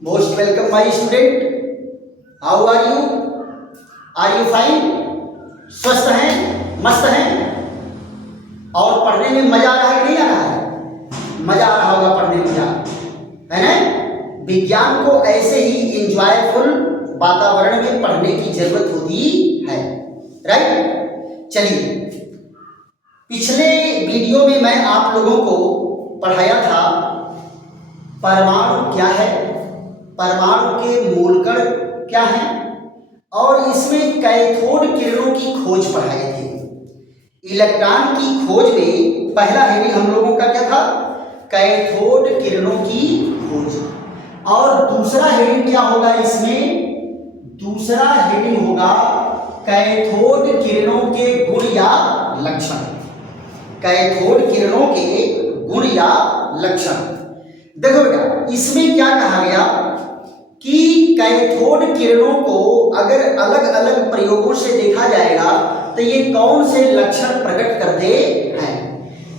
Most welcome my student. How are you? Are you fine? स्वस्थ हैं, मस्त हैं और पढ़ने में मजा आ रहा है कि नहीं आ रहा है? मजा आ रहा होगा पढ़ने में, है ना? विज्ञान को ऐसे ही एंजॉयफुल वातावरण में पढ़ने की जरूरत होती है, राइट? चलिए, पिछले वीडियो में मैं आप लोगों को पढ़ाया था परमाणु क्या है, परमाणु के मूलकण क्या है और इसमें कैथोड किरणों की खोज पढ़ाए थे। इलेक्ट्रॉन की खोज में पहला हेडिंग हम लोगों का क्या था? कैथोड किरणों की खोज। और दूसरा हेडिंग क्या होगा इसमें? दूसरा हेडिंग होगा कैथोड किरणों के गुण या लक्षण। कैथोड किरणों के गुण या लक्षण। देखो बेटा, इसमें क्या कहा गया कि कैथोड किरणों को अगर अलग अलग प्रयोगों से देखा जाएगा तो ये कौन से लक्षण प्रकट करते हैं।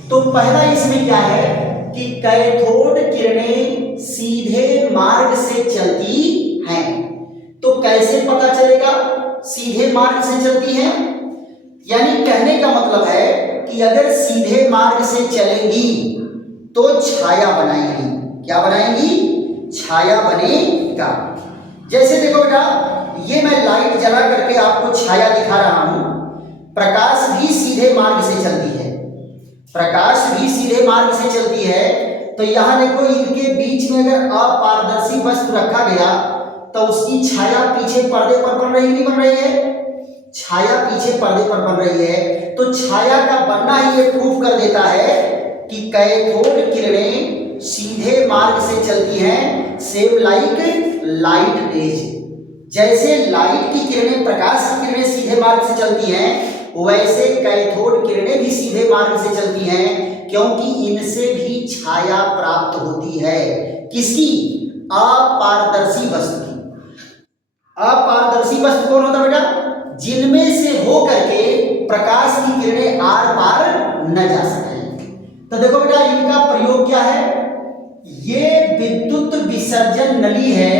तो पहला इसमें क्या है कि कैथोड किरणें सीधे मार्ग से चलती हैं। तो कैसे पता चलेगा सीधे मार्ग से चलती हैं? यानी कहने का मतलब है कि अगर सीधे मार्ग से चलेंगी तो छाया बनाएंगी। क्या बनाएंगी? छाया बनेगा। जैसे देखो बेटा, ये मैं लाइट जला करके आपको छाया दिखा रहा हूं। प्रकाश भी सीधे मार्ग से चलती है, प्रकाश भी सीधे मार्ग से चलती है। तो यहां देखो, इनके बीच में अगर अपारदर्शी वस्तु रखा गया तो उसकी छाया पीछे पर्दे पर बन रही नहीं बन रही है? छाया पीछे पर्दे पर बन रही है। तो छाया का बनना ही ये प्रूफ कर देता है कि कैथोड किरणें सीधे मार्ग से चलती हैं, सेम लाइक लाइट रेज। जैसे लाइट की किरणें, प्रकाश की किरणें सीधे मार्ग से चलती हैं, वैसे कैथोड किरणें भी सीधे मार्ग से चलती हैं, क्योंकि इनसे भी छाया प्राप्त होती है। किसकी? अपारदर्शी वस्तु की। अपारदर्शी वस्तु कौन होता है बेटा? जिनमें से हो करके प्रकाश की किरणें आर पार न जा सके। तो देखो बेटा, इनका प्रयोग क्या है? ये विद्युत विसर्जन नली है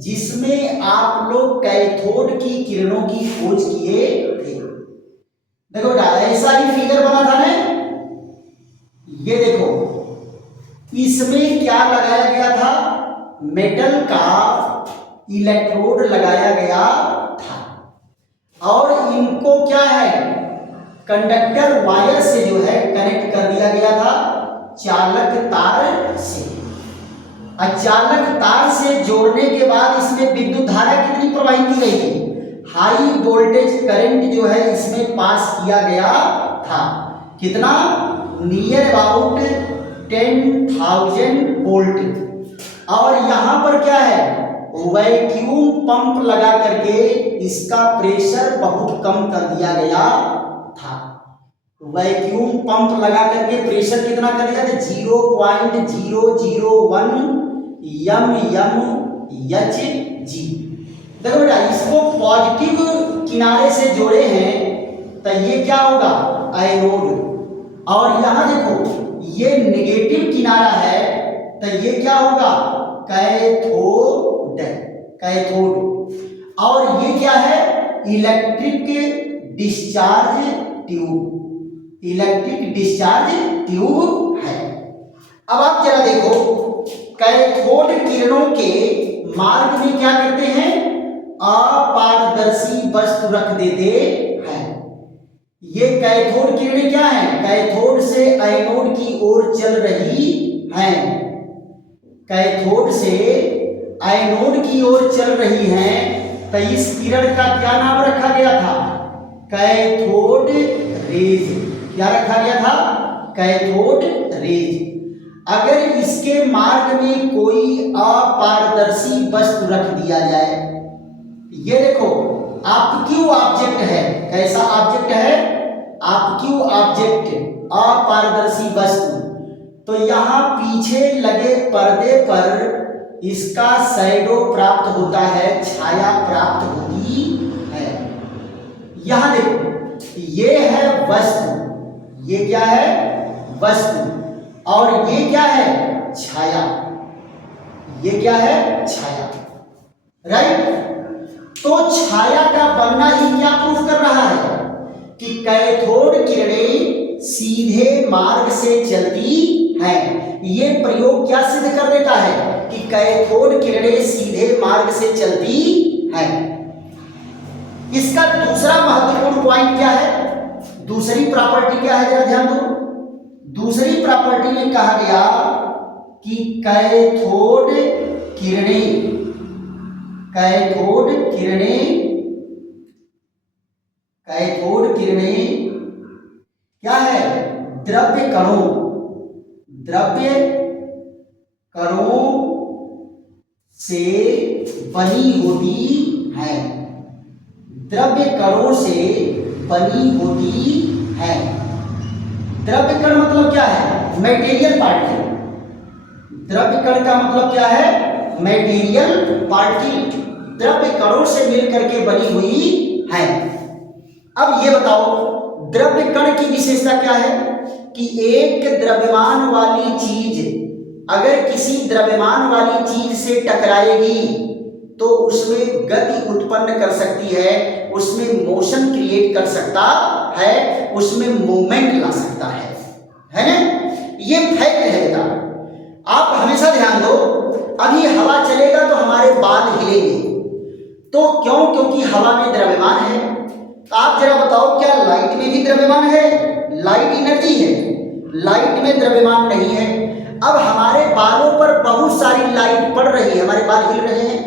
जिसमें आप लोग कैथोड की किरणों की खोज किए थे। देखो बेटा, ऐसा ही फिगर बना था ना। ये देखो, इसमें क्या लगाया गया था? मेटल का इलेक्ट्रोड लगाया गया था और इनको क्या है, कंडक्टर वायर से जो है कनेक्ट कर दिया गया था चालक तार से। चालक तार से जोड़ने के बाद इसमें विद्युत धारा कितनी प्रवाहित की गई थी? हाई वोल्टेज करंट जो है इसमें पास किया गया था। कितना? Near about 10,000 volt. और यहां पर क्या है? वैक्यूम पंप लगा करके इसका प्रेशर बहुत कम कर दिया गया था। वैक्यूम पंप लगा करके प्रेशर कितना कर दिया था? 0.001 mmHg। देखो बेटा, इसको पॉजिटिव किनारे से जोड़े हैं तो ये क्या होगा? एनोड। और यहां देखो, ये नेगेटिव किनारा है तो ये क्या होगा? कैथोड। कैथोड। और ये क्या है? Electric discharge tube. Electric discharge tube है। अब आप जरा देखो, कैथोड किरणों के मार्ग में क्या करते हैं? अपारदर्शी वस्तु रख देते हैं। ये कैथोड किरणें क्या हैं? कैथोड से एनोड की ओर चल रही हैं। कैथोड से एनोड की ओर चल रही हैं। तो इस किरण का क्या नाम रखा गया था? Cathode rays. क्या रखा गया था? Cathode rays. अगर इसके मार्ग में कोई अपारदर्शी वस्तु रख दिया जाए, ये देखो, आपक्यू ऑब्जेक्ट है। कैसा ऑब्जेक्ट है? आपक्यू ऑब्जेक्ट, अपारदर्शी वस्तु। तो यहां पीछे लगे पर्दे पर इसका शैडो प्राप्त होता है, छाया प्राप्त होती है। यहां देखो, ये है वस्तु, ये क्या है? वस्तु। और ये क्या है? छाया। ये क्या है? छाया। राइट। तो छाया का बनना ही क्या प्रूफ कर रहा है कि कैथोड किरणें सीधे मार्ग से चलती हैं। ये प्रयोग क्या सिद्ध कर देता है कि कैथोड किरणें सीधे मार्ग से चलती हैं। इसका दूसरा महत्वपूर्ण पॉइंट क्या है? दूसरी प्रॉपर्टी क्या है, जरा ध्यान दो। दूसरी प्रॉपर्टी में कहा गया कि कैथोड किरणें क्या है? द्रव्य कणों से बनी होती है। द्रव्य कणों से बनी होती है। द्रव्य कण मतलब क्या है? Material particle. द्रव्य कण का मतलब क्या है? Material particle. द्रव्य कणों से मिलकर के बनी हुई है। अब ये बताओ द्रव्य कण की विशेषता क्या है कि एक द्रव्यमान वाली चीज अगर किसी द्रव्यमान वाली चीज से टकराएगी तो उसमें गति उत्पन्न कर सकती है, उसमें मोशन क्रिएट कर सकता है, उसमें मूवमेंट ला सकता है ना? ये फैक्ट है बेटा। आप हमेशा ध्यान दो, अभी हवा चलेगा तो हमारे बाल हिलेंगे, तो क्यों? क्योंकि हवा में द्रव्यमान है। तो आप जरा बताओ क्या लाइट में भी द्रव्यमान है? लाइट एनर्जी है, लाइट में द्रव्यमान नहीं है। अब हमारे बालों पर बहुत सारी लाइट पड़ रही है, हमारे बाल हिल रहे हैं?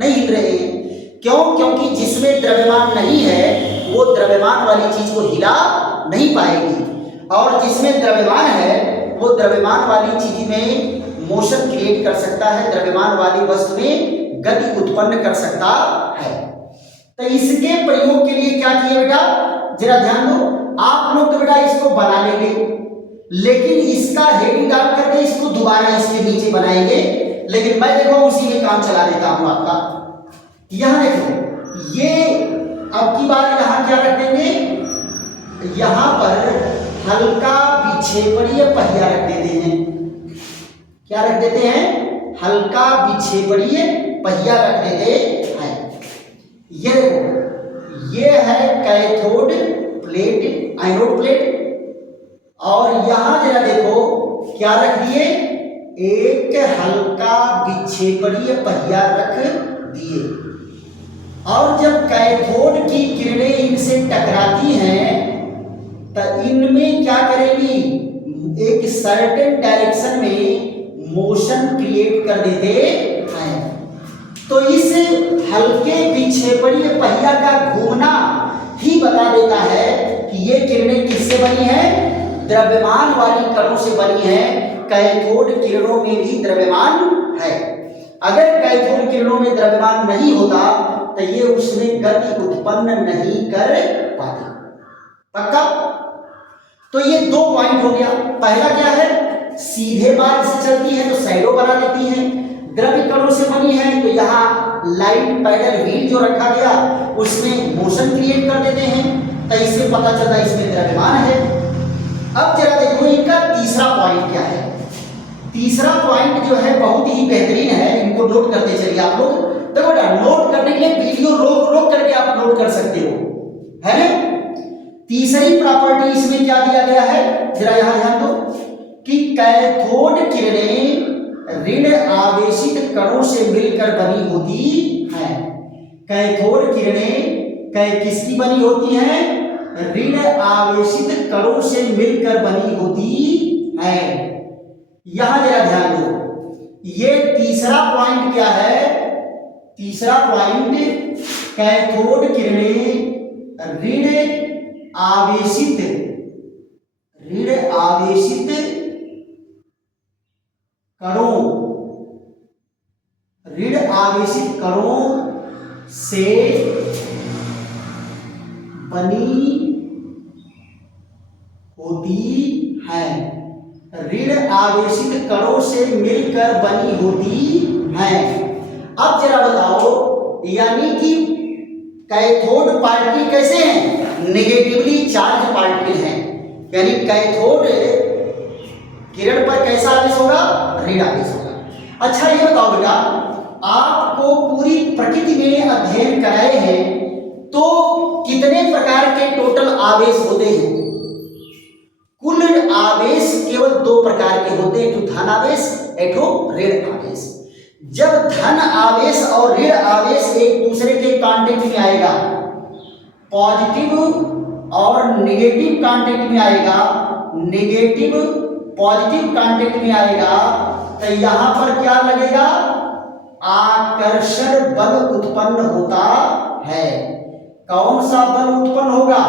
नहीं हिल रहे हैं। क्यों? क्योंकि जिसमें द्रव्यमान नहीं है वो द्रव्यमान वाली चीज को हिला नहीं पाएगी, और जिसमें द्रव्यमान है वो द्रव्यमान वाली चीज में मोशन क्रिएट कर सकता है, द्रव्यमान वाली वस्तु में गति उत्पन्न कर सकता है। तो इसके प्रयोग के लिए क्या किए बेटा? जरा ध्यान दो। आप लोग तो बेटा इसको बना लेंगे, लेकिन इसका हेडिंग डाल करके इसको दोबारा इसके नीचे बनाएंगे, लेकिन मैं देखो उसी में काम चला देता हूं आपका। यहां देखो, ये अब की बार यहां क्या रख देंगे? यहां पर हल्का विक्षेपणीय पहिया रख देते हैं। क्या रख देते हैं? हल्का विक्षेपणीय पहिया रख देते हैं। ये देखो, ये है कैथोड प्लेट, एनोड प्लेट, और यहां जरा देखो क्या रख दिए? एक हल्का विक्षेपणीय पहिया रख दिए। और जब कैथोड की किरणें इनसे टकराती हैं तो इनमें क्या करेगी? एक सर्टेन डायरेक्शन में मोशन क्रिएट कर देते हैं। तो इस हल्के विक्षेपणीय पहिया का घूमना ही बता देता है कि ये किरणें किससे बनी है? द्रव्यमान वाली कणों से बनी है। कैथोड किरणों में भी द्रव्यमान है। अगर कैथोड किरणों में द्रव्यमान नहीं होता तो ये उसमें गति उत्पन्न नहीं कर पाती। पक्का? तो ये दो पॉइंट हो गया। पहला क्या है? सीधे मार्ग से चलती है तो शैडो बना देती है। द्रव्य कणों से बनी है तो यहाँ लाइट पैडल व्हील जो रखा गया उसमें मोशन क्रिएट कर देते हैं, तो इससे पता चलता है इसमें द्रव्यमान है। अब जरा देखो इनका तीसरा पॉइंट क्या है। तीसरा पॉइंट जो है बहुत ही बेहतरीन है, इनको नोट करते चलिए आप लोग। देखो नोट करने के लिए वीडियो रोक रोक करके आप नोट कर सकते हो, है ना? तीसरी प्रॉपर्टी इसमें क्या दिया गया है, जरा यहां ध्यान दो कि कैथोड किरणें ऋण आवेशित कणों से मिलकर बनी होती हैं। कैथोड किरणें किसकी बनी होती हैं? ऋण आवेशित कणों से मिलकर बनी होती है। यहां जरा ध्यान दो, ये तीसरा पॉइंट क्या है? तीसरा पॉइंट कैथोड किरणें ऋण आवेशित कणों से बनी होती है। ऋण आवेशित कणों से मिलकर बनी होती है। अब जरा बताओ, यानी कि कैथोड पार्टिकल कैसे हैं? नेगेटिवली चार्ज पार्टिकल हैं। यानी कैथोड किरण पर कैसा आवेश होगा? ऋण आवेश होगा। अच्छा ये बताओ बेटा, आपको पूरी प्रकृति में अध्ययन कराए हैं तो कितने प्रकार के टोटल आवेश होते हैं? कुल आवेश केवल दो प्रकार के होते हैं, एक तो धन आवेश, एक तो ऋण आवेश। जब धन आवेश और ऋण आवेश एक दूसरे के कांटेक्ट में आएगा, पॉजिटिव और निगेटिव कांटेक्ट में आएगा, निगेटिव पॉजिटिव कांटेक्ट में आएगा, तो यहां पर क्या लगेगा? आकर्षण बल उत्पन्न होता है। कौन सा बल उत्पन्न होगा?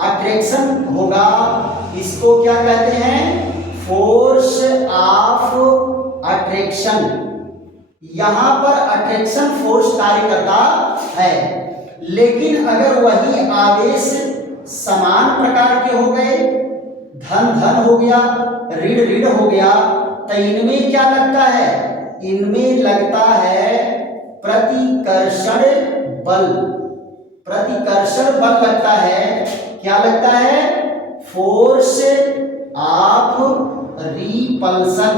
अट्रैक्शन होगा। इसको क्या कहते हैं? Force of attraction. यहां पर अट्रैक्शन फोर्स कार्य करता है। लेकिन अगर वही आवेश समान प्रकार के हो गए, धन धन हो गया, ऋण ऋण हो गया, तो इनमें क्या लगता है? इनमें लगता है प्रतिकर्षण बल। प्रतिकर्षण बल लगता है। क्या लगता है? Force of repulsion.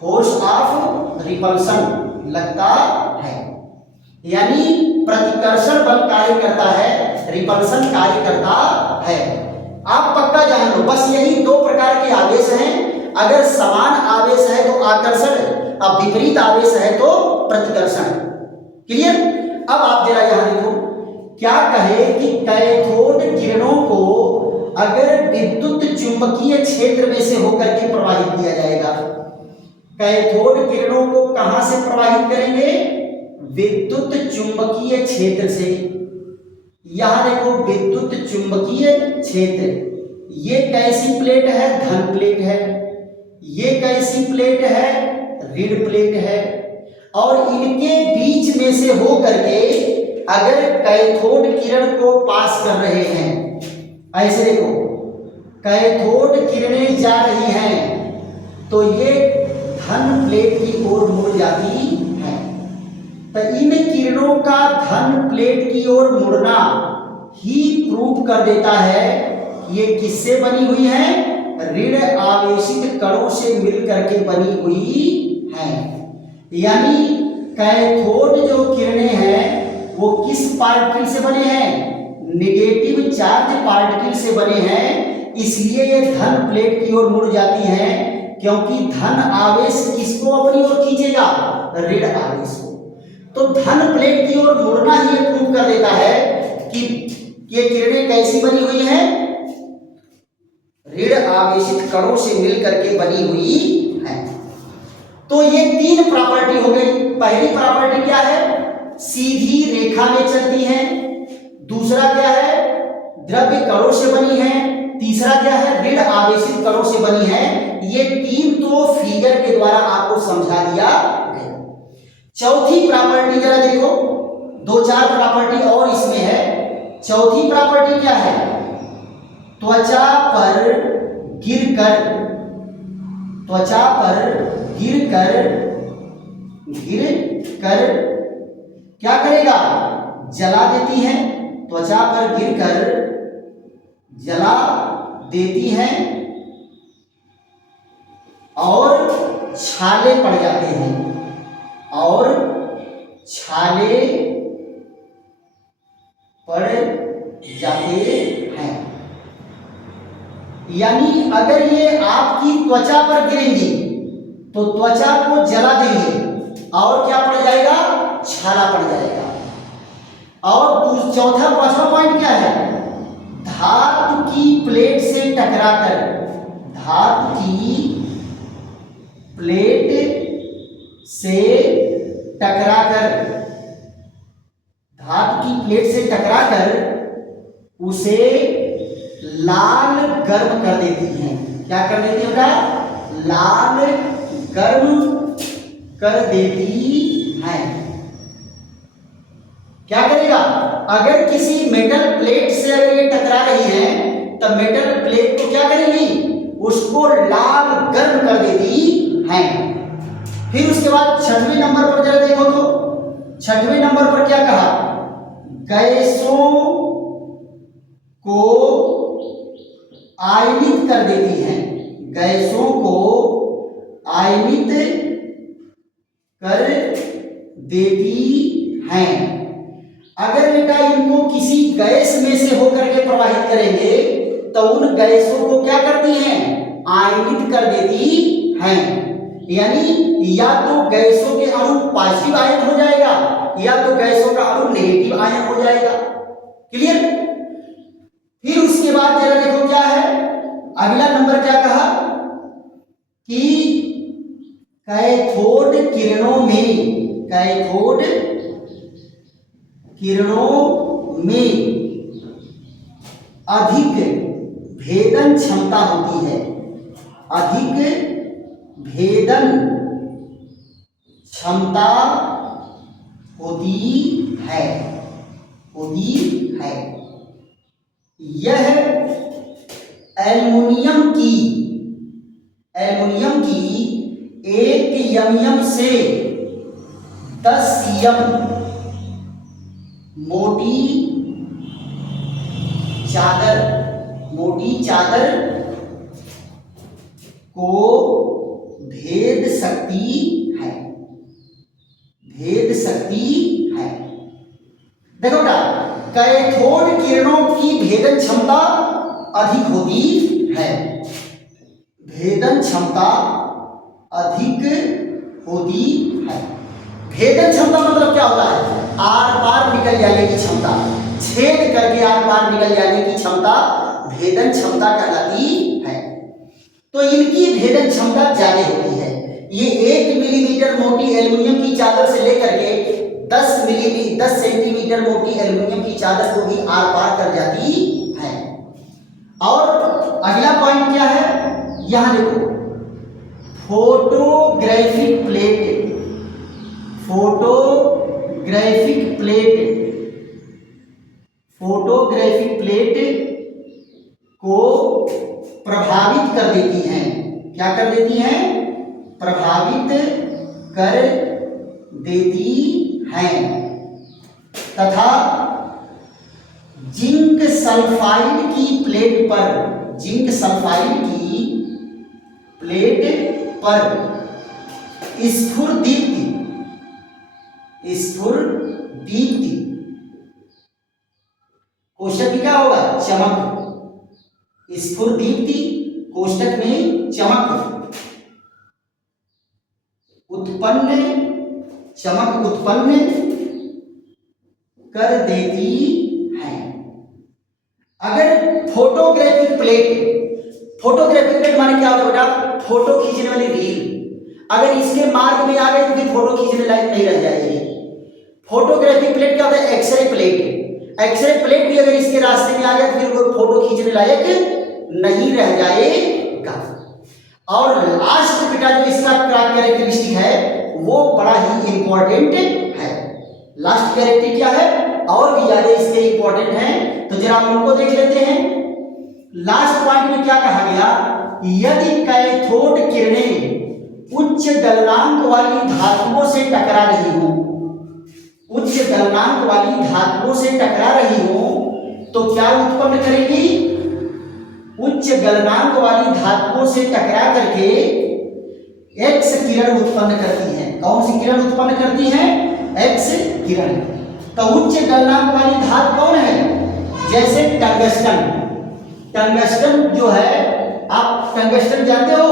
Force of repulsion लगता है। यानी प्रतिकर्षण बल कार्य करता है, रिपल्सन कार्य करता है। आप पक्का जान लो, बस यही दो प्रकार के आवेश हैं। अगर समान आवेश है तो आकर्षण, अब विपरीत आवेश है तो प्रतिकर्षण। क्लियर? अब आप जरा यहां देखो, क्या कहे कि कैथोड किरणों को अगर विद्युत चुंबकीय क्षेत्र में से होकर के प्रवाहित किया जाएगा, कैथोड किरणों को कहां से प्रवाहित करेंगे? विद्युत चुंबकीय क्षेत्र से। यहां देखो, विद्युत चुंबकीय क्षेत्र, ये कैसी प्लेट है? धन प्लेट है। ये कैसी प्लेट है? ऋण प्लेट है। और इनके बीच में से हो करके अगर कैथोड किरण को पास कर रहे हैं, ऐसे देखो, कैथोड किरणें जा रही हैं तो ये धन प्लेट की ओर मुड़ जाती है। तो इन किरणों का धन प्लेट की ओर मुड़ना ही प्रूव कर देता है ये किससे बनी हुई है? ऋण आवेशित कणों से मिलकर के बनी हुई है। यानी कैथोड जो किरणें हैं वो किस पार्टिकल से बने हैं? नेगेटिव चार्ज पार्टिकल से बने हैं। इसलिए ये धन प्लेट की ओर मुड़ जाती हैं, क्योंकि धन आवेश किसको अपनी ओर खींचेगा? ऋण आवेश को। तो धन प्लेट की ओर मुड़ना ही प्रूव कर देता है कि ये किरणें कैसी बनी हुई हैं? ऋण आवेशित कणों से मिलकर के बनी हुई है। तो ये तीन प्रॉपर्टी हो गई। पहली प्रॉपर्टी क्या है? सीधी रेखा में चलती है। दूसरा क्या है? द्रव्य कणों से बनी है। तीसरा क्या है? ऋण आवेशित कणों से बनी है। ये तीन तो फिगर के द्वारा आपको समझा दिया गया। चौथी प्रॉपर्टी जरा देखो, दो चार प्रॉपर्टी और इसमें है। चौथी प्रॉपर्टी क्या है? त्वचा पर गिरकर, त्वचा पर गिरकर क्या करेगा? जला देती है। त्वचा पर गिरकर जला देती है और छाले पड़ जाते हैं, और छाले पड़ जाते हैं। यानी अगर ये आपकी त्वचा पर गिरेंगी तो त्वचा को जला देंगे और क्या पड़ जाएगा? छाला पड़ जाएगा। और चौथा पांचवा पॉइंट क्या है? धातु की प्लेट से टकराकर, धातु की प्लेट से टकराकर, धातु की प्लेट से टकराकर उसे लाल गर्म कर देती हैं। क्या कर देती है बेटा? लाल गर्म कर देती है। क्या करेगा? अगर किसी मेटल प्लेट से अगर ये टकरा रही है तो मेटल प्लेट को क्या करेगी? उसको लाल गर्म कर देती है। फिर उसके बाद छठवें नंबर पर जरा देखो तो, छठवें नंबर पर क्या कहा? गैसों को आयनित कर देती हैं। गैसों को आयनित देती हैं। अगर बेटा इनको किसी गैस में से होकर के प्रवाहित करेंगे तो उन गैसों को क्या करती हैं? आयनित कर देती हैं। यानी या तो गैसों के अणु पॉजिटिव आयन हो जाएगा या तो गैसों का अणु नेगेटिव आयन हो जाएगा। क्लियर? फिर उसके बाद जरा देखो क्या है, अगला नंबर क्या कहा कि कैथोड किरणों में अधिक भेदन क्षमता होती है। अधिक भेदन क्षमता होती है। यह एल्युमिनियम की 1 यम से 10 यम मोटी चादर को भेद सकती है। देखो बेटा, कैथोड किरणों की भेदन क्षमता अधिक होती है। भेदन क्षमता मतलब क्या होता है? आर पार निकल जाने की क्षमता, छेद करके आर पार निकल जाने की क्षमता भेदन क्षमता कहलाती है। तो इनकी भेदन क्षमता ज्यादा होती है। ये 1 मिलीमीटर मोटी एल्युमिनियम की चादर से लेकर के 10 सेंटीमीटर मोटी एल्युमिनियम की चादर को भी आर पार कर जाती है। और अगला पॉइंट क्या है, यहां देखो, फोटोग्राफिक प्लेट को प्रभावित कर देती हैं। क्या कर देती हैं? प्रभावित कर देती हैं। तथा जिंक सल्फाइड की प्लेट पर स्फुर दीप्ति कोष्टक में क्या होगा? चमक। स्फुर दीप्ति कोष्टक में चमक उत्पन्न कर देती है। अगर फोटोग्राफिक प्लेट माने क्या होता है बेटा? फोटो खींचने वाली रील। अगर इसके मार्ग में आ गए तो फिर फोटो खींचने लायक नहीं रह जाएगी। फोटोग्राफिक प्लेट क्या होता है? एक्सरे प्लेट भी अगर इसके रास्ते में आ गया तो फिर वो फोटो खींचने लायक नहीं रह जाएगा। और लास्ट बेटा जो इसका कैरेक्टरिस्टिक है वो बड़ा ही इंपॉर्टेंट है। लास्ट कैरेक्टर क्या है? और भी ज्यादा इसके इंपॉर्टेंट है, तो जरा हम उनको देख लेते हैं। लास्ट पॉइंट में क्या कहा गया? यदि कैथोड किरणें उच्च गलनांक वाली धातुओं से टकरा रही हो, तो क्या उत्पन्न करेगी? उच्च गलनांक वाली धातुओं से टकरा करके एक्स किरण उत्पन्न करती है। कौन सी किरण उत्पन्न करती है? एक्स किरण। तो उच्च गलनांक वाली धातु कौन है? जैसे टंगस्टन जो है, आप टंगस्टन जानते हो?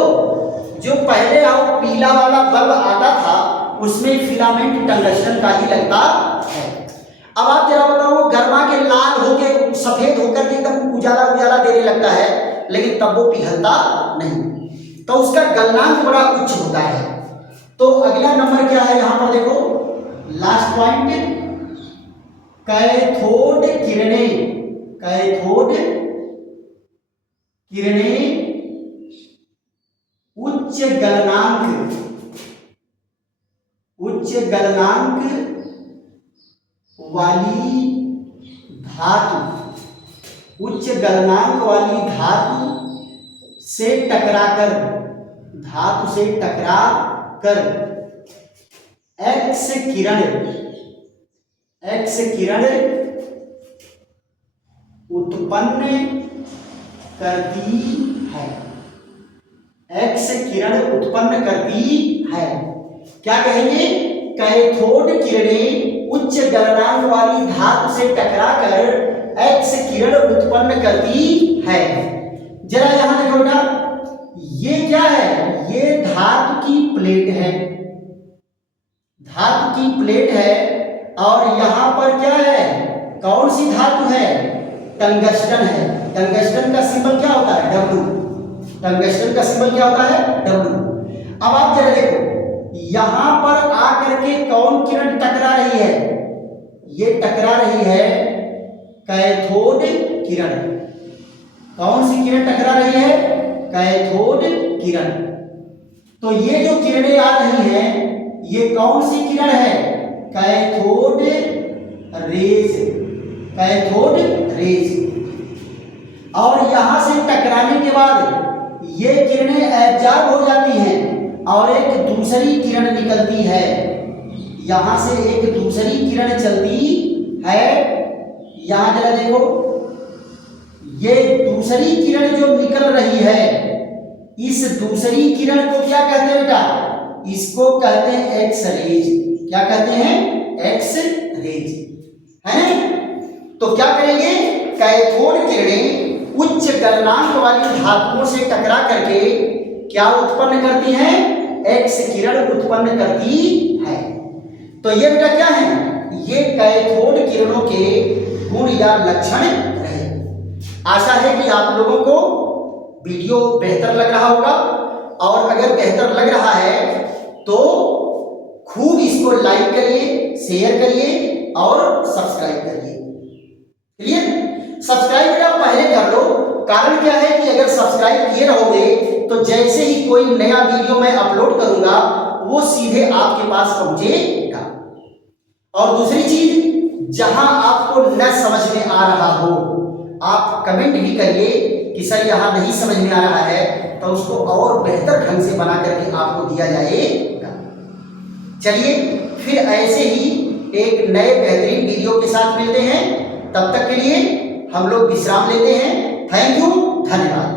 जो पहले आओ पीला वाला बल्ब आता था उसमें फिलामेंट टंगस्टन का ही लगता है। अब आप जरा बताओ, गरमा के लाल होके सफेद होकर के एकदम उजाला देने लगता है, लेकिन तब वो पिघलता नहीं, तो उसका गलनांक बड़ा उच्च होता है। तो अगला नंबर क्या है यहां पर देखो, लास्ट पॉइंट, कैथोड किरणें उच्च गलनांक वाली धातु से टकरा कर एक्स किरण उत्पन्न करती है। एक्स किरण उत्पन्न करती है। क्या कहेंगे? कैथोड किरणें उच्च गलनांक वाली धातु से टकराकर एक्स किरण उत्पन्न करती है। जरा यहां देखो बेटा, ये क्या है? ये धातु की प्लेट है, धातु की प्लेट है। और यहां पर क्या है? कौन सी धातु है? टंगस्टन है। टंगस्टन का सिंबल क्या होता है? डब्ल्यू। टंगस्टन का सिंबल क्या होता है? डब्ल्यू। अब आप जरा देखो, यहां पर आकर के कौन किरण टकरा रही है? ये टकरा रही है कैथोड किरण। कौन सी किरण टकरा रही है? कैथोड किरण। तो ये जो किरणें आ रही हैं, ये कौन सी किरण है? Cathode rays. Cathode rays. और यहां से टकराने के बाद ये किरणें एब्जॉर्ब हो जाती हैं और एक दूसरी किरण निकलती है। यहां से एक दूसरी किरण चलती है। यहां जरा देखो, ये दूसरी किरण जो निकल रही है, इस दूसरी किरण को क्या कहते हैं बेटा? इसको कहते हैं एक्स रेज। क्या कहते हैं? एक्स रेज, है ना? तो क्या करेंगे? कैथोड किरणें उच्च गलनांक वाली धातुओं से टकरा करके क्या उत्पन्न करती हैं? एक्स किरण उत्पन्न करती है। तो ये बेटा क्या है? ये कैथोड किरणों के गुण या लक्षण रहे। आशा है कि आप लोगों को वीडियो बेहतर लग रहा होगा, और अगर बेहतर लग रहा है तो खूब इसको लाइक करिए, शेयर करिए और सब्सक्राइब करिए। क्लियर? सब्सक्राइब बेटा पहले कर लो। कारण क्या है कि अगर सब्सक्राइब किए रहोगे तो जैसे ही कोई नया वीडियो मैं अपलोड करूंगा वो सीधे आपके पास पहुंचेगा। और दूसरी चीज, जहां आपको न समझ में आ रहा हो, आप कमेंट भी करिए कि सर यहां नहीं समझ में आ रहा है, तो उसको और बेहतर ढंग से बना करके आपको दिया जाएगा। चलिए फिर ऐसे ही एक नए बेहतरीन वीडियो के साथ मिलते हैं। तब तक के लिए हम लोग विश्राम लेते हैं। थैंक यू, धन्यवाद।